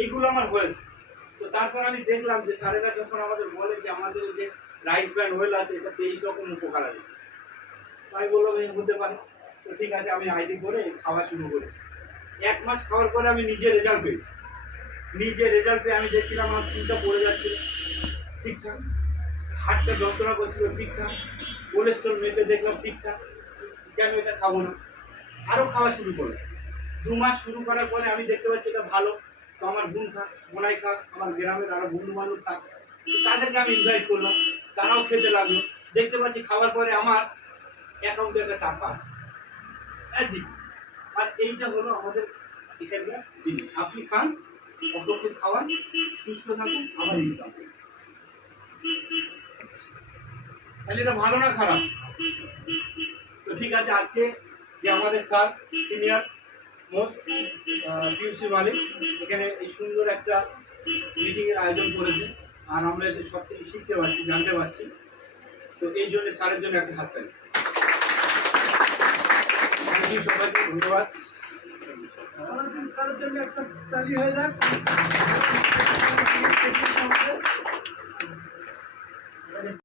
এইগুলো আমার হয়েছে। তো তারপর আমি দেখলাম যে স্যারেরা যখন আমাদের বলে যে আমাদের যে রাইস ব্র্যান্ড ওয়েল আছে এটা 23 রকম উপকার আছে, আমি বললাম এই হতে পারে। তো ঠিক আছে, আমি আইডি করে খাওয়া শুরু করি। 1 মাস খাওয়ার পরে আমি নিজে রেজাল্ট পেয়েছি। নিজে রেজাল্ট পেয়ে আমি দেখছিলাম আমার চুলটা পড়ে যাচ্ছিল ঠিকঠাক, হাতটা যন্ত্রণা করছিল ঠিকঠাক, কোলেস্ট্রল মেপে দেখলাম ঠিকঠাক। কেন এটা খাবো না, আরও খাওয়া শুরু করলো। 2 মাস শুরু করার পরে আমি দেখতে পাচ্ছি এটা ভালো। তো আমার বোন খাক, বোনাই খাক, আমার গ্রামের আরো বন্ধু বান্ধব খাক, তাদেরকে আমি ইনভাইট করলাম, তারাও খেতে লাগলো। দেখতে পাচ্ছি খাওয়ার পরে আমার অ্যাকাউন্টে একটা টাকা আসে। আর এইটা হলো আমাদের এখানকার জিনিস। আপনি খান, অপরকে খাওয়ান, সুস্থ থাকুন, আবার ইনকাম করুন। তাহলে এটা ভালো না খারাপ? তো ঠিক আছে, আজকে যে আমাদের স্যার সিনিয়র মোস্ট পিউসি মালিক এখানে এই সুন্দর একটা মিটিংয়ের আয়োজন করেছে, আর আমরা এসে সব কিছু শিখতে পারছি, জানতে পারছি। তো এই জন্য স্যারের জন্য একটা হাত তালি। সবাইকে ধন্যবাদ। স্যারের জন্য একটা তালি হয়ে যাক।